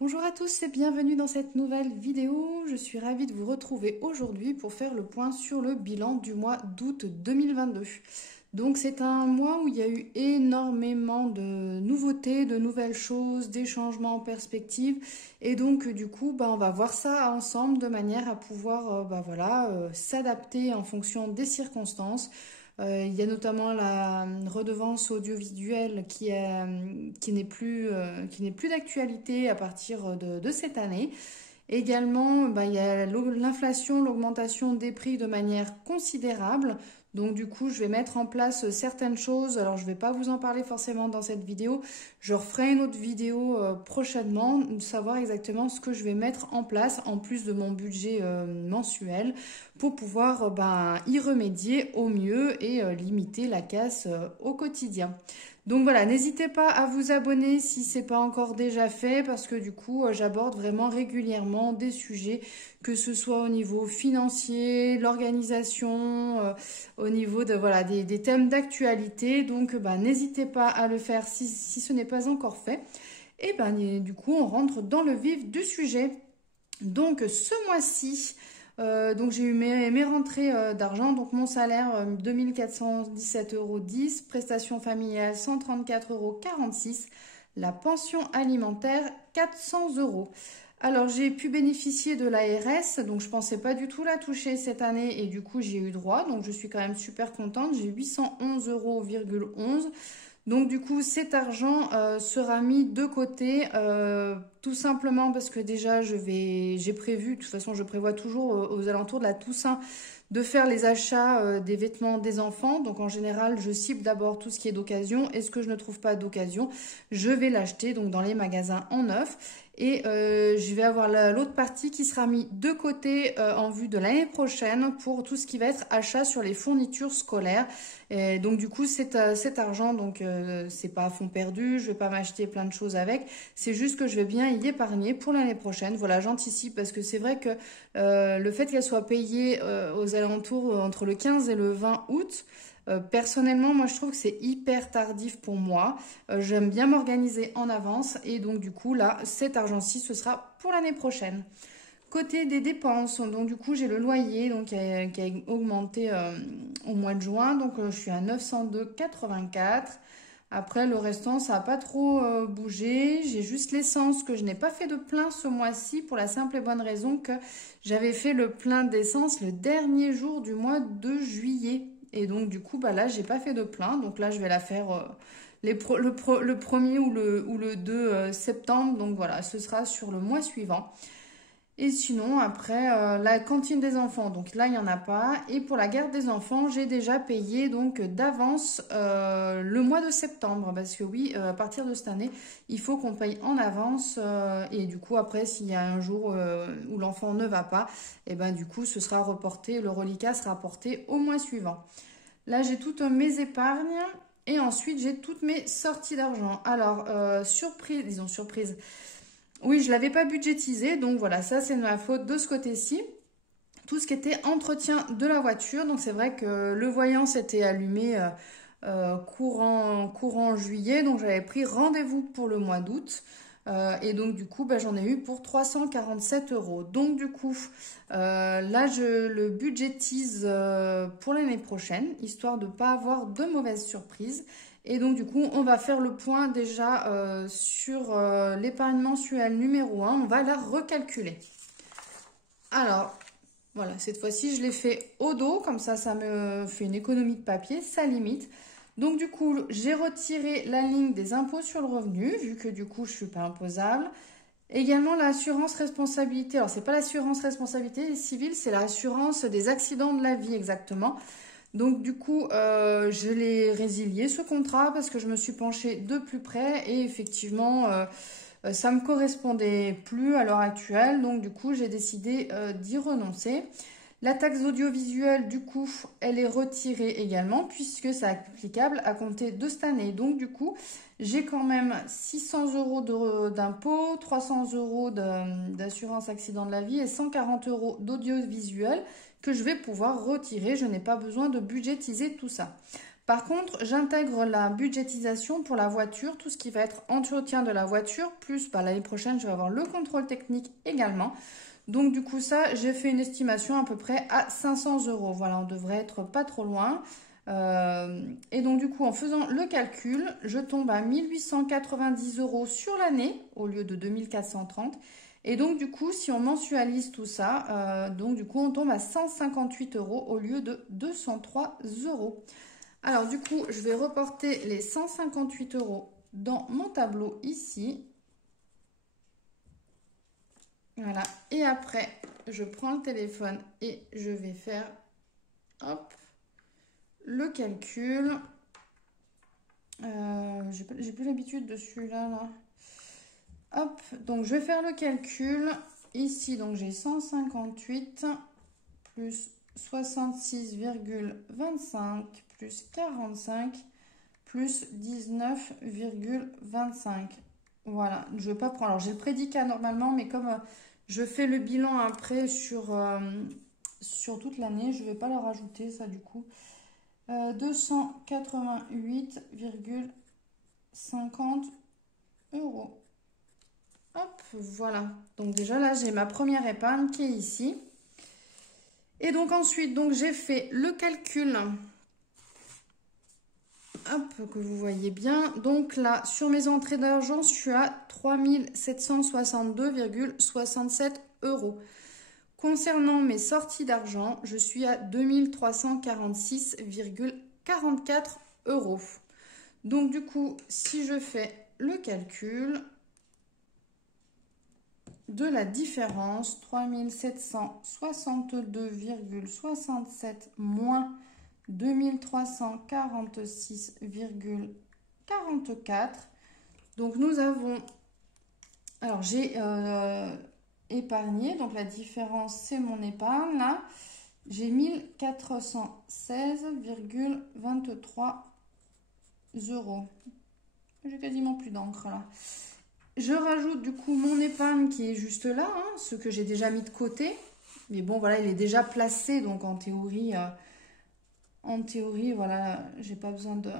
Bonjour à tous et bienvenue dans cette nouvelle vidéo. Je suis ravie de vous retrouver aujourd'hui pour faire le point sur le bilan du mois d'août 2022. Donc c'est un mois où il y a eu énormément de nouveautés, de nouvelles choses, des changements en perspective. Et donc du coup, on va voir ça ensemble de manière à pouvoir s'adapter en fonction des circonstances. Il y a notamment la redevance audiovisuelle qui n'est plus d'actualité à partir de cette année. Également, il y a l'inflation, l'augmentation des prix de manière considérable. Donc du coup, je vais mettre en place certaines choses. Alors, je ne vais pas vous en parler forcément dans cette vidéo. Je referai une autre vidéo prochainement, de savoir exactement ce que je vais mettre en place, en plus de mon budget mensuel, pour pouvoir y remédier au mieux et limiter la casse au quotidien. Donc voilà, n'hésitez pas à vous abonner si ce n'est pas encore déjà fait parce que du coup, j'aborde vraiment régulièrement des sujets, que ce soit au niveau financier, l'organisation, au niveau des thèmes d'actualité. Donc n'hésitez pas à le faire si ce n'est pas encore fait. Et du coup, on rentre dans le vif du sujet. Donc ce mois-ci, donc j'ai eu mes rentrées d'argent, donc mon salaire 2417,10 €, prestations familiales 134,46 €, la pension alimentaire 400 €. Alors j'ai pu bénéficier de l'ARS, donc je pensais pas du tout la toucher cette année et du coup j'ai eu droit, donc je suis quand même super contente, j'ai 811,11 €. Donc du coup, cet argent sera mis de côté, tout simplement parce que déjà, j'ai prévu, de toute façon, je prévois toujours aux alentours de la Toussaint de faire les achats des vêtements des enfants. Donc en général, je cible d'abord tout ce qui est d'occasion. Et ce que je ne trouve pas d'occasion, je vais l'acheter donc dans les magasins en neuf. Et je vais avoir l'autre partie qui sera mise de côté en vue de l'année prochaine pour tout ce qui va être achat sur les fournitures scolaires. Et donc du coup, cet argent, donc c'est pas à fond perdu, je vais pas m'acheter plein de choses avec. C'est juste que je vais bien y épargner pour l'année prochaine. Voilà, j'anticipe parce que c'est vrai que le fait qu'elle soit payée aux alentours entre le 15 et le 20 août, personnellement, moi je trouve que c'est hyper tardif pour moi. J'aime bien m'organiser en avance et donc du coup là, cet argent-ci, ce sera pour l'année prochaine. Côté des dépenses, donc du coup j'ai le loyer donc, qui a augmenté au mois de juin, donc je suis à 902,84. Après le restant ça n'a pas trop bougé, j'ai juste l'essence que je n'ai pas fait de plein ce mois-ci pour la simple et bonne raison que j'avais fait le plein d'essence le dernier jour du mois de juillet. Et donc du coup là j'ai pas fait de plein, donc là je vais la faire le 1er ou le 2 septembre, donc voilà ce sera sur le mois suivant. Et sinon, après, la cantine des enfants, donc là, il n'y en a pas. Et pour la garde des enfants, j'ai déjà payé donc d'avance le mois de septembre. Parce que oui, à partir de cette année, il faut qu'on paye en avance. Et du coup, après, s'il y a un jour où l'enfant ne va pas, et ben du coup, ce sera reporté, le reliquat sera porté au mois suivant. Là, j'ai toutes mes épargnes. Et ensuite, j'ai toutes mes sorties d'argent. Alors, surprise, disons surprise. Oui, je ne l'avais pas budgétisé, donc voilà, ça c'est de ma faute de ce côté-ci. Tout ce qui était entretien de la voiture, donc c'est vrai que le voyant s'était allumé courant juillet, donc j'avais pris rendez-vous pour le mois d'août. Et donc du coup, j'en ai eu pour 347 €. Donc du coup, là je le budgétise pour l'année prochaine, histoire de ne pas avoir de mauvaises surprises. Et donc du coup, on va faire le point déjà sur l'épargne mensuelle numéro 1. On va la recalculer. Alors, voilà, cette fois-ci, je l'ai fait au dos. Comme ça me fait une économie de papier. Ça limite. Donc du coup, j'ai retiré la ligne des impôts sur le revenu, vu que du coup, je ne suis pas imposable. Également, l'assurance responsabilité. Alors, c'est pas l'assurance responsabilité civile, c'est l'assurance des accidents de la vie exactement. Donc du coup, je l'ai résilié ce contrat parce que je me suis penchée de plus près et effectivement, ça me correspondait plus à l'heure actuelle. Donc du coup, j'ai décidé d'y renoncer. La taxe audiovisuelle, du coup, elle est retirée également puisque c'est applicable à compter de cette année. Donc du coup, j'ai quand même 600 € d'impôt, 300 € d'assurance accident de la vie et 140 € d'audiovisuel que je vais pouvoir retirer. Je n'ai pas besoin de budgétiser tout ça. Par contre, j'intègre la budgétisation pour la voiture, tout ce qui va être entretien de la voiture, plus l'année prochaine, je vais avoir le contrôle technique également. Donc du coup, ça, j'ai fait une estimation à peu près à 500 €. Voilà, on devrait être pas trop loin. Et donc du coup, en faisant le calcul, je tombe à 1890 € sur l'année au lieu de 2430. Et donc du coup, si on mensualise tout ça, donc du coup, on tombe à 158 € au lieu de 203 €. Alors du coup, je vais reporter les 158 € dans mon tableau ici. Voilà. Et après, je prends le téléphone et je vais faire, hop, le calcul. J'ai plus l'habitude de celui-là, là. Hop, donc je vais faire le calcul. Ici, donc j'ai 158 plus 66,25 plus 45 plus 19,25. Voilà, je ne vais pas prendre. Alors, j'ai le prédicat normalement, mais comme je fais le bilan après sur toute l'année, je ne vais pas le rajouter, ça du coup. 288,50 €. Hop, voilà. Donc déjà là, j'ai ma première épargne qui est ici. Et donc ensuite, donc j'ai fait le calcul. Hop, que vous voyez bien. Donc là, sur mes entrées d'argent, je suis à 3762,67 €. Concernant mes sorties d'argent, je suis à 2346,44 €. Donc du coup, si je fais le calcul de la différence, 3762,67 moins 2346,44. Donc nous avons, alors j'ai épargné, donc la différence c'est mon épargne là, j'ai 1416,23 €. J'ai quasiment plus d'encre là. Je rajoute du coup mon épargne qui est juste là, hein, ce que j'ai déjà mis de côté. Mais bon, voilà, il est déjà placé, donc en théorie, voilà, j'ai pas besoin de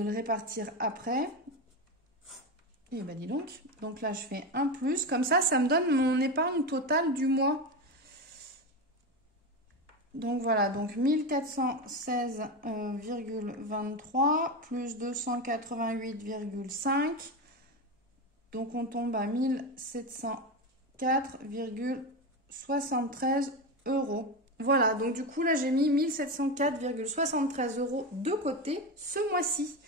le répartir après. Et ben dis donc. Donc là, je fais un plus. Comme ça me donne mon épargne totale du mois. Donc voilà, donc 1416,23 plus 288,5. Donc on tombe à 1704,73 €. Voilà, donc du coup là j'ai mis 1704,73 € de côté ce mois-ci.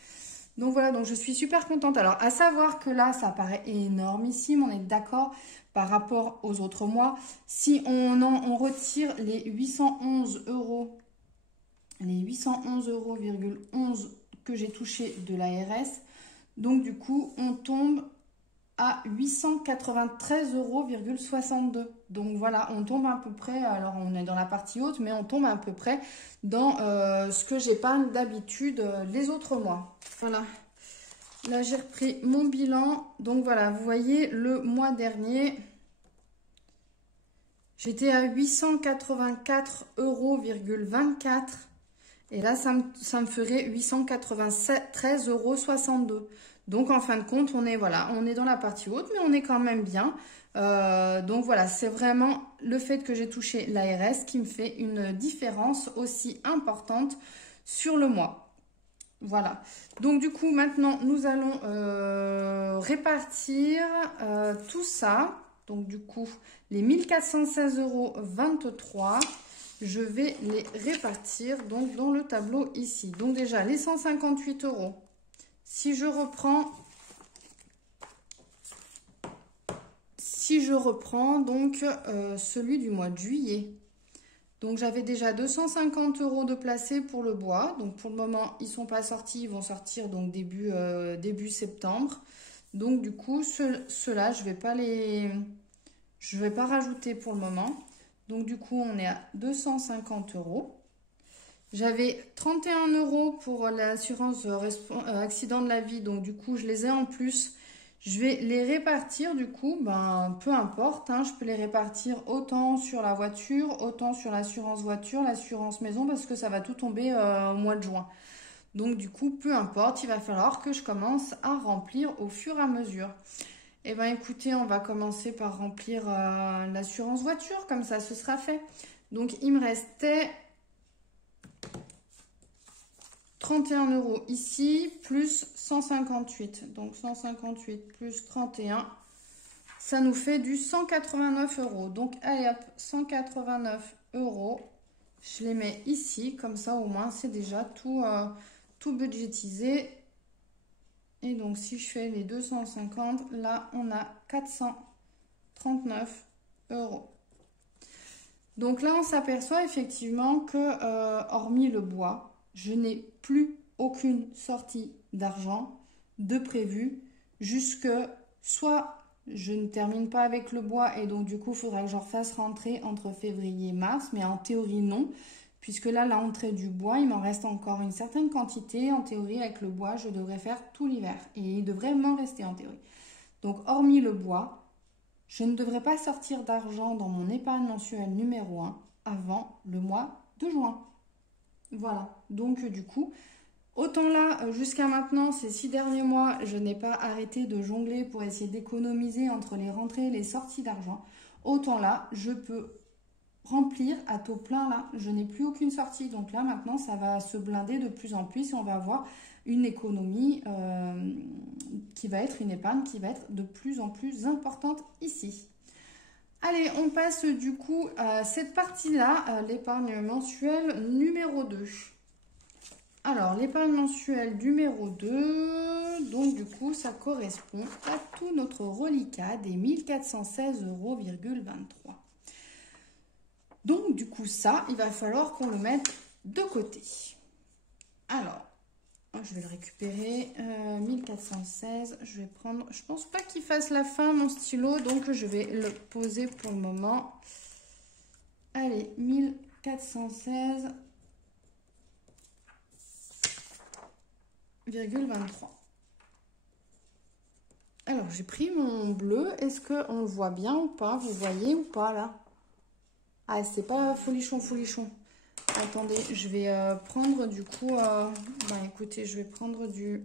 Donc voilà, donc je suis super contente. Alors à savoir que là ça paraît énormissime, on est d'accord par rapport aux autres mois. Si on retire les 811 €, les 811,11 € que j'ai touché de l'ARS, donc du coup on tombe à 893,62 €. Donc voilà, on tombe à peu près, alors on est dans la partie haute, mais on tombe à peu près dans ce que j'épargne d'habitude les autres mois. Voilà, là j'ai repris mon bilan. Donc voilà, vous voyez, le mois dernier, j'étais à 884,24 €. Et là, ça me ferait 893,62 €. Donc, en fin de compte, on est dans la partie haute, mais on est quand même bien. Donc, voilà, c'est vraiment le fait que j'ai touché l'ARS qui me fait une différence aussi importante sur le mois. Voilà. Donc, du coup, maintenant, nous allons répartir tout ça. Donc, du coup, les 1416,23 €. Je vais les répartir donc dans le tableau ici. Donc déjà, les 158 €. Si je reprends donc celui du mois de juillet. Donc j'avais déjà 250 € de placés pour le bois. Donc pour le moment, ils ne sont pas sortis. Ils vont sortir donc début septembre. Donc du coup, ceux-là, je vais pas rajouter pour le moment. Donc du coup, on est à 250 €. J'avais 31 € pour l'assurance accident de la vie. Donc du coup, je les ai en plus. Je vais les répartir du coup, ben, peu importe, hein, je peux les répartir autant sur la voiture, autant sur l'assurance voiture, l'assurance maison, parce que ça va tout tomber au mois de juin. Donc du coup, peu importe, il va falloir que je commence à remplir au fur et à mesure. Eh bien écoutez, on va commencer par remplir l'assurance voiture, comme ça ce sera fait. Donc il me restait 31 euros ici, plus 158. Donc 158 plus 31, ça nous fait du 189 euros. Donc allez hop, 189 euros. Je les mets ici, comme ça au moins c'est déjà tout budgétisé. Et donc si je fais les 250, là on a 439 euros. Donc là on s'aperçoit effectivement que hormis le bois, je n'ai plus aucune sortie d'argent de prévu jusque soit je ne termine pas avec le bois et donc du coup il faudra que je refasse rentrer entre février et mars, mais en théorie non, puisque là la rentrée du bois il m'en reste encore une certaine quantité. En théorie avec le bois je devrais faire tout l'hiver et il devrait m'en rester en théorie. Donc hormis le bois, je ne devrais pas sortir d'argent dans mon épargne mensuelle numéro 1 avant le mois de juin. Voilà, donc du coup, autant là, jusqu'à maintenant, ces 6 derniers mois, je n'ai pas arrêté de jongler pour essayer d'économiser entre les rentrées et les sorties d'argent. Autant là, je peux remplir à taux plein là, je n'ai plus aucune sortie. Donc là, maintenant, ça va se blinder de plus en plus et on va avoir une économie qui va être une épargne qui va être de plus en plus importante ici. Allez, on passe du coup à cette partie-là, l'épargne mensuelle numéro 2. Alors, l'épargne mensuelle numéro 2, donc du coup, ça correspond à tout notre reliquat des 1416,23 euros. Donc, du coup, ça, il va falloir qu'on le mette de côté. Alors, je vais le récupérer. 1416, je vais prendre... Je pense pas qu'il fasse la fin, mon stylo, donc je vais le poser pour le moment. Allez, 1416,23. Alors, j'ai pris mon bleu. Est-ce qu'on le voit bien ou pas? Vous voyez ou pas, là? Ah, c'est pas folichon, folichon. Attendez, je vais prendre du coup... écoutez, je vais prendre du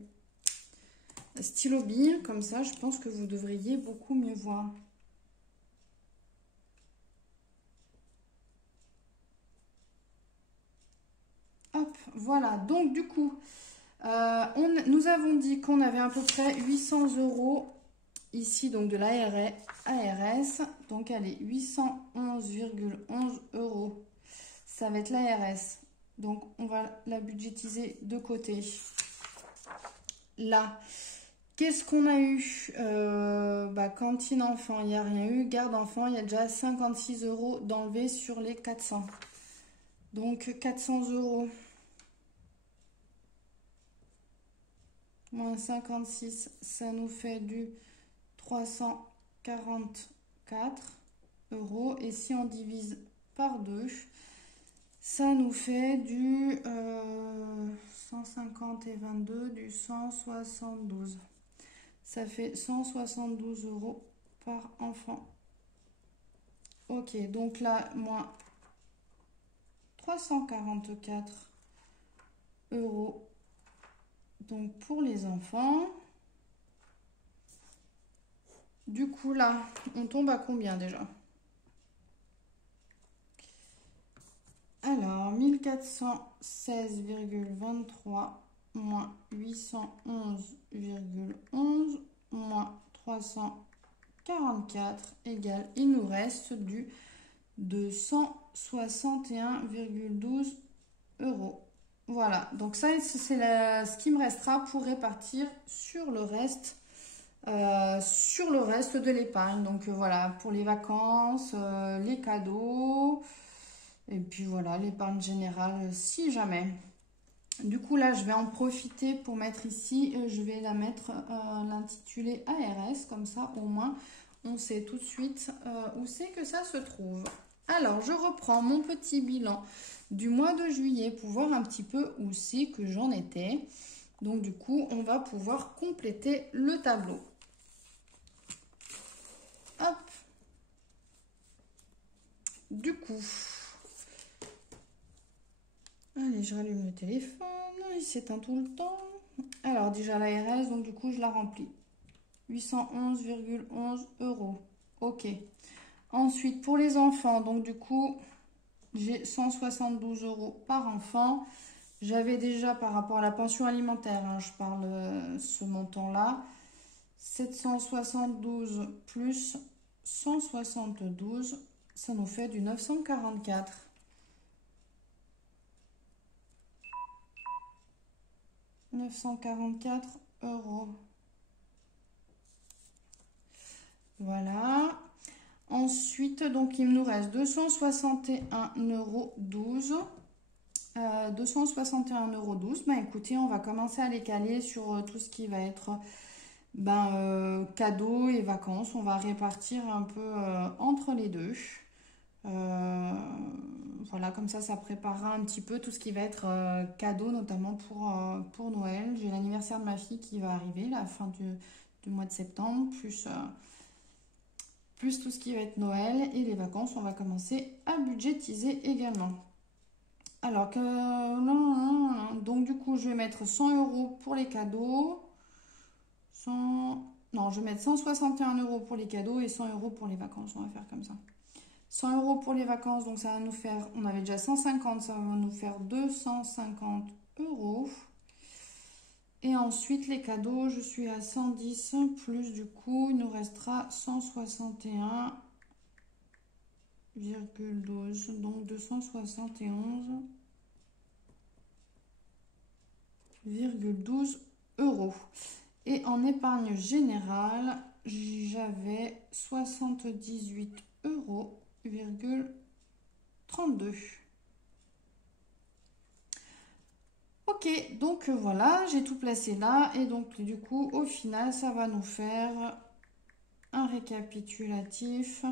stylo bille. Comme ça, je pense que vous devriez beaucoup mieux voir. Hop, voilà. Donc, du coup... nous avons dit qu'on avait à peu près 800 euros ici, donc de l'ARS. Donc, allez, 811,11 euros. Ça va être l'ARS. Donc, on va la budgétiser de côté. Là, qu'est-ce qu'on a eu? Cantine enfant, il n'y a rien eu. Garde enfant, il y a déjà 56 euros d'enlevé sur les 400. Donc, 400 euros. Moins 56, ça nous fait du 344 euros. Et si on divise par 2, ça nous fait du 150 et 22, du 172. Ça fait 172 euros par enfant. Ok, donc là, moins 344 euros. Donc pour les enfants, du coup là, on tombe à combien déjà? Alors, 1416,23 moins 811,11 moins 344 égale, il nous reste du 261,12 euros. Voilà, donc ça, c'est ce qui me restera pour répartir sur le reste de l'épargne. Donc voilà, pour les vacances, les cadeaux, et puis voilà, l'épargne générale, si jamais. Du coup, là, je vais en profiter pour mettre ici, je vais la mettre, l'intituler ARS, comme ça, au moins, on sait tout de suite où c'est que ça se trouve. Alors, je reprends mon petit bilan du mois de juillet pour voir un petit peu où c'est que j'en étais. Donc, du coup, on va pouvoir compléter le tableau. du coup, allez, je rallume le téléphone, il s'éteint tout le temps. Alors déjà l'ARS, donc du coup je la remplis. 811,11 €. Ok. Ensuite pour les enfants, donc du coup j'ai 172 € par enfant. J'avais déjà par rapport à la pension alimentaire, hein, je parle ce montant-là. 772 plus 172, ça nous fait du 944. 944 €. Voilà. Ensuite, donc il nous reste 261,12 €. 261,12 €. Ben écoutez, on va commencer à les caler sur tout ce qui va être cadeaux et vacances. On va répartir un peu entre les deux. Voilà, comme ça préparera un petit peu tout ce qui va être cadeau, notamment pour Noël. J'ai l'anniversaire de ma fille qui va arriver, la fin du mois de septembre, plus tout ce qui va être Noël et les vacances. On va commencer à budgétiser également. Alors que donc du coup je vais mettre 100 € pour les cadeaux. Non, je vais mettre 161 € pour les cadeaux et 100 € pour les vacances. On va faire comme ça. 100 € pour les vacances, donc ça va nous faire, on avait déjà 150, ça va nous faire 250 €. Et ensuite les cadeaux, je suis à 110 plus du coup il nous restera 161,12, donc 271,12 €. Et en épargne générale, j'avais 78,32 €. Ok, donc voilà, j'ai tout placé là. Et donc du coup, au final, ça va nous faire un récapitulatif.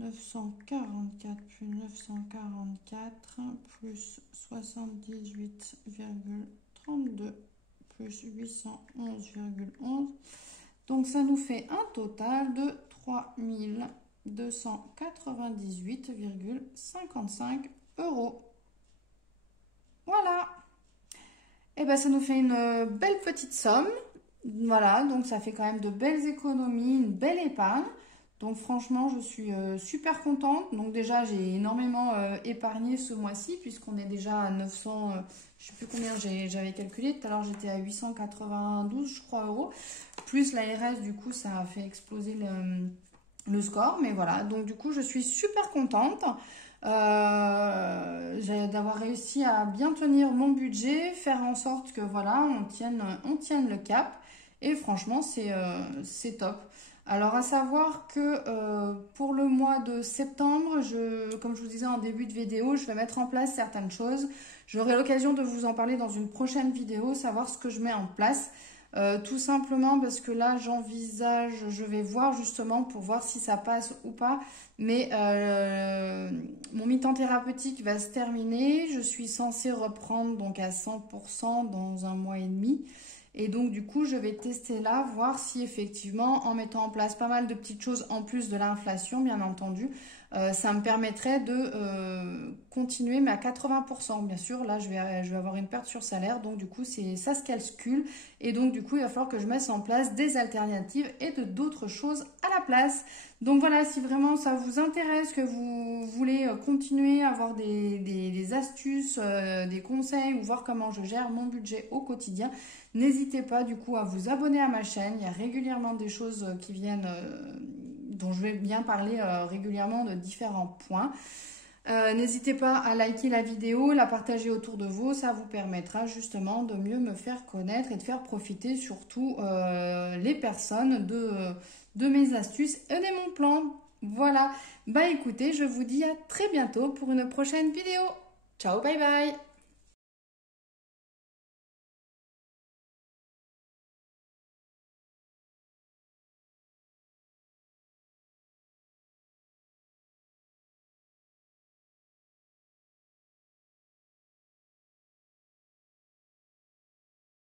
944 plus 944 plus 78,32 plus 811,11. Donc ça nous fait un total de 3298,55 €. Voilà. Et ben ça nous fait une belle petite somme. Voilà, donc ça fait quand même de belles économies, une belle épargne. Donc franchement, je suis super contente. Donc déjà, j'ai énormément épargné ce mois-ci puisqu'on est déjà à 900, je sais plus combien j'avais calculé. Tout à l'heure, j'étais à 892, je crois, euros. Plus l'ARS, du coup, ça a fait exploser le score. Mais voilà, donc du coup, je suis super contente d'avoir réussi à bien tenir mon budget, faire en sorte que voilà, on tienne le cap. Et franchement, c'est top. Alors, à savoir que pour le mois de septembre, comme je vous disais en début de vidéo, je vais mettre en place certaines choses. J'aurai l'occasion de vous en parler dans une prochaine vidéo, savoir ce que je mets en place. Tout simplement parce que là, j'envisage, je vais voir justement pour voir si ça passe ou pas. Mais mon mi-temps thérapeutique va se terminer. Je suis censée reprendre donc à 100% dans un mois et demi. Et donc du coup je vais tester là, voir si effectivement en mettant en place pas mal de petites choses en plus de l'inflation bien entendu, ça me permettrait de continuer mais à 80%. Bien sûr là je vais avoir une perte sur salaire, donc du coup ça se calcule et donc du coup il va falloir que je mette en place des alternatives et d'autres choses à la place. Donc voilà, si vraiment ça vous intéresse, que vous voulez continuer à avoir des astuces, des conseils ou voir comment je gère mon budget au quotidien, n'hésitez pas du coup à vous abonner à ma chaîne. Il y a régulièrement des choses qui viennent, dont je vais bien parler régulièrement de différents points. N'hésitez pas à liker la vidéo, la partager autour de vous, ça vous permettra justement de mieux me faire connaître et de faire profiter surtout les personnes de mes astuces et de mon plan. Voilà, bah écoutez, je vous dis à très bientôt pour une prochaine vidéo. Ciao, bye bye!